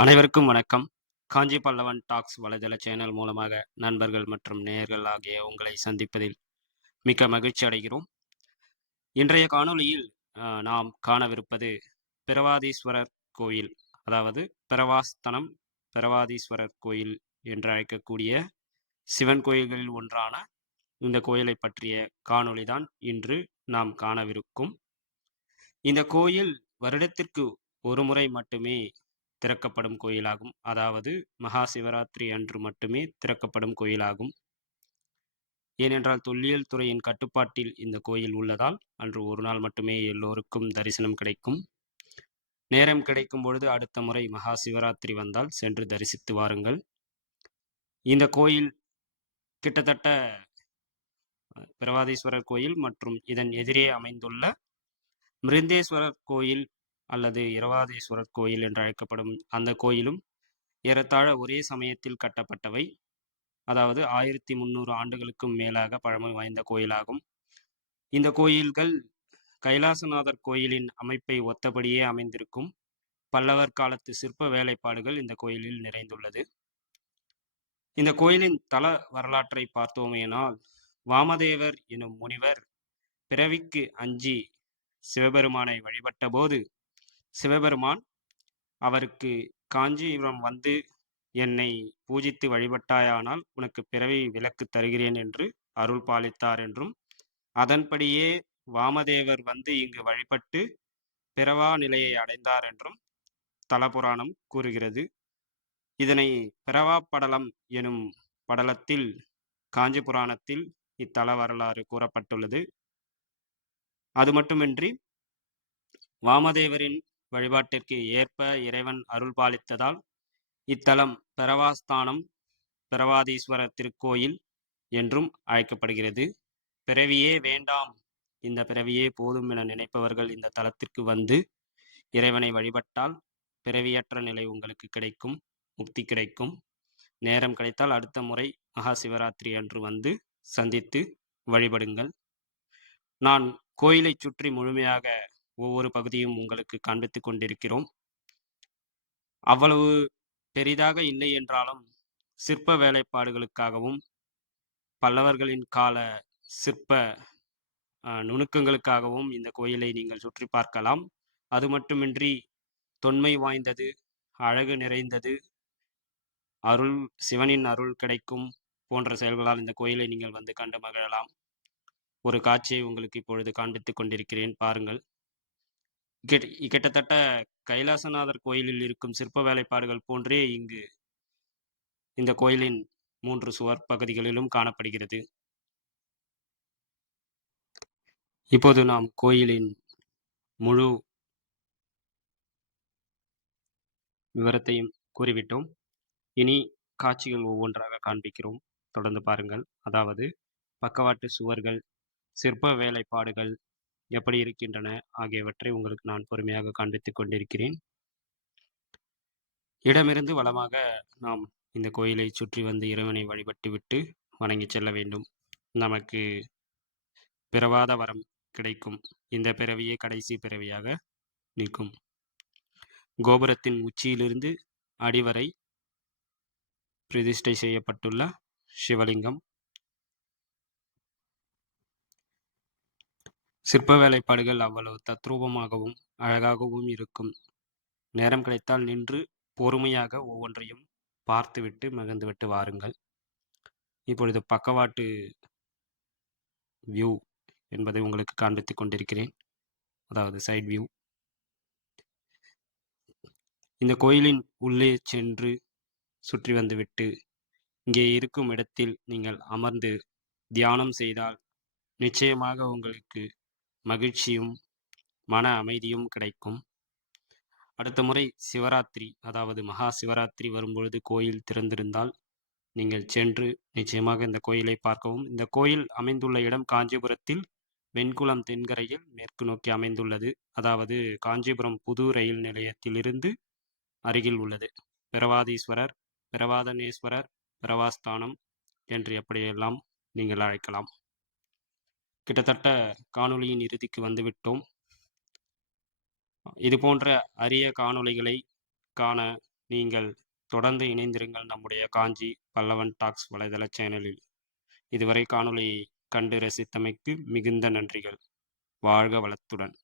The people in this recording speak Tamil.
அனைவருக்கும் வணக்கம். காஞ்சி பல்லவன் டாக்ஸ் வலைதள சேனல் மூலமாக நண்பர்கள் மற்றும் நேயர்கள் ஆகிய உங்களை சந்திப்பதில் மிக்க மகிழ்ச்சி அடைகிறோம். இன்றைய காணொளியில் நாம் காணவிருப்பது பிரவாதீஸ்வரர் கோயில் அதாவது பிரவாஸ்தனம் பிரவாதீஸ்வரர் கோயில் என்று அழைக்கக்கூடிய சிவன் கோயில்களில் ஒன்றான இந்த கோயிலை பற்றிய காணொளி தான் இன்று நாம் காணவிருக்கும். இந்த கோயில் வருடத்திற்கு ஒரு முறை மட்டுமே திறக்கப்படும் கோயிலாகும். அதாவது மகா சிவராத்திரி அன்று மட்டுமே திறக்கப்படும் கோயிலாகும். ஏனென்றால் தொல்லியல் துறையின் கட்டுப்பாட்டில் இந்த கோயில் உள்ளதால் அன்று ஒரு நாள் மட்டுமே எல்லோருக்கும் தரிசனம் கிடைக்கும். நேரம் கிடைக்கும் பொழுது அடுத்த முறை மகா சிவராத்திரி வந்தால் சென்று தரிசித்து வாருங்கள். இந்த கோயில் கிட்டத்தட்ட பிரவாதீஸ்வரர் கோயில் மற்றும் இதன் எதிரே அமைந்துள்ள மிருந்தேஸ்வரர் கோயில் அல்லது இரவாதேஸ்வரர் கோயில் என்று அழைக்கப்படும் அந்த கோயிலும் ஏறத்தாழ ஒரே சமயத்தில் கட்டப்பட்டவை. அதாவது ஆயிரத்தி முந்நூறு ஆண்டுகளுக்கும் மேலாக பழமை வாய்ந்த கோயிலாகும். இந்த கோயில்கள் கைலாசநாதர் கோயிலின் அமைப்பை ஒத்தபடியே அமைந்திருக்கும். பல்லவர் காலத்து சிற்ப வேலைப்பாடுகள் இந்த கோயிலில் நிறைந்துள்ளது. இந்த கோயிலின் தல வரலாற்றை பார்த்தோமேனால் வாமதேவர் எனும் முனிவர் பிறவிக்கு அஞ்சி சிவபெருமானை வழிபட்ட போது சிவபெருமான் அவருக்கு காஞ்சிபுரம் வந்து என்னை பூஜித்து வழிபட்டாயானால் உனக்கு பிறவி விலக்கு தருகிறேன் என்று அருள் பாலித்தார் என்றும் அதன்படியே வாமதேவர் வந்து இங்கு வழிபட்டு பிறவா நிலையை அடைந்தார் என்றும் தலபுராணம் கூறுகிறது. இதனை பிறவா படலம் எனும் படலத்தில் காஞ்சி புராணத்தில் இத்தல வரலாறு கூறப்பட்டுள்ளது. அது மட்டுமின்றி வாமதேவரின் வழிபாட்டிற்கு ஏற்ப இறைவன் அருள் பாலித்ததால் இத்தலம் பிரவாஸ்தானம் பிரவாதீஸ்வர திருக்கோயில் என்றும் அழைக்கப்படுகிறது. பிறவியே வேண்டாம். இந்த பிறவியே போதும் என நினைப்பவர்கள் இந்த தலத்திற்கு வந்து இறைவனை வழிபட்டால் பிறவியற்ற நிலை உங்களுக்கு கிடைக்கும் முக்தி கிடைக்கும். நேரம் கிடைத்தால் அடுத்த முறை மகா சிவராத்திரி அன்று வந்து சந்தித்து வழிபடுங்கள். நான் கோயிலை சுற்றி முழுமையாக ஒவ்வொரு பகுதியும் உங்களுக்கு காண்பித்துக் கொண்டிருக்கிறோம். அவ்வளவு பெரிதாக இல்லை என்றாலும் சிற்ப வேலைப்பாடுகளுக்காகவும் பல்லவர்களின் கால சிற்ப நுணுக்கங்களுக்காகவும் இந்த கோயிலை நீங்கள் சுற்றி பார்க்கலாம். அது மட்டுமின்றி தொன்மை வாய்ந்தது அழகு நிறைந்தது அருள் சிவனின் அருள் கிடைக்கும் போன்ற செயல்களால் இந்த கோயிலை நீங்கள் வந்து கண்டு மகிழலாம். ஒரு காட்சியை உங்களுக்கு இப்பொழுது காண்பித்துக் கொண்டிருக்கிறேன். பாருங்கள். கிட்ட- கிட்டத்தட்ட கைலாசநாதர் கோயிலில் இருக்கும் சிற்ப வேலைப்பாடுகள் போன்றே இங்கு இந்த கோயிலின் மூன்று சுவர் பகுதிகளிலும் காணப்படுகிறது. இப்போது நாம் கோயிலின் முழு விவரத்தையும் கூறிவிட்டோம். இனி காட்சிகள் ஒவ்வொன்றாக காண்பிக்கிறோம். தொடர்ந்து பாருங்கள். அதாவது பக்கவாட்டு சுவர்கள் சிற்ப வேலைப்பாடுகள் எப்படி இருக்கின்றன ஆகியவற்றை உங்களுக்கு நான் பொறுமையாக காண்பித்துக் கொண்டிருக்கிறேன். இடமிருந்து வளமாக நாம் இந்த கோயிலை சுற்றி வந்து இறைவனை வழிபட்டு விட்டு வணங்கி செல்ல வேண்டும். நமக்கு பிறவாத வரம் கிடைக்கும். இந்த பிறவியே கடைசி பிறவியாக நிற்கும். கோபுரத்தின் உச்சியிலிருந்து அடிவரை பிரதிஷ்டை செய்யப்பட்டுள்ள சிவலிங்கம் சிற்ப வேலைப்பாடுகள் அவ்வளவு தத்ரூபமாகவும் அழகாகவும் இருக்கும். நேரம் கிடைத்தால் நின்று பொறுமையாக ஒவ்வொன்றையும் பார்த்துவிட்டு மகிழ்ந்துவிட்டு வாருங்கள். இப்பொழுது பக்கவாட்டு வியூ என்பதை உங்களுக்கு காண்பித்துக் கொண்டிருக்கிறேன். அதாவது சைட் வியூ இந்த கோயிலின் உள்ளே சென்று சுற்றி வந்துவிட்டு இங்கே இருக்கும் இடத்தில் நீங்கள் அமர்ந்து தியானம் செய்தால் நிச்சயமாக உங்களுக்கு மகிழ்ச்சியும் மன அமைதியும் கிடைக்கும். அடுத்த முறை சிவராத்திரி அதாவது மகா சிவராத்திரி வரும்பொழுது கோயில் திறந்திருந்தால் நீங்கள் சென்று நிச்சயமாக இந்த கோயிலை பார்க்கவும். இந்த கோயில் அமைந்துள்ள இடம் காஞ்சிபுரத்தில் வெண்குளம் தென்கரையில் மேற்கு நோக்கி அமைந்துள்ளது. அதாவது காஞ்சிபுரம் புது ரயில் நிலையத்திலிருந்து அருகில் உள்ளது. பிரவாதீஸ்வரர் பிரவாதனேஸ்வரர் பிரவாஸ்தானம் என்று எப்படியெல்லாம் நீங்கள் அழைக்கலாம். கிட்டத்தட்ட காணொளியின் இறுதிக்கு வந்துவிட்டோம். இது போன்ற அரிய காணொளிகளை காண நீங்கள் தொடர்ந்து இணைந்திருங்கள் நம்முடைய காஞ்சி பல்லவன் டாக்ஸ் வலைதள சேனலில். இதுவரை காணொளியை கண்டு ரசித்தமைக்கு மிகுந்த நன்றிகள். வாழ்க வளத்துடன்.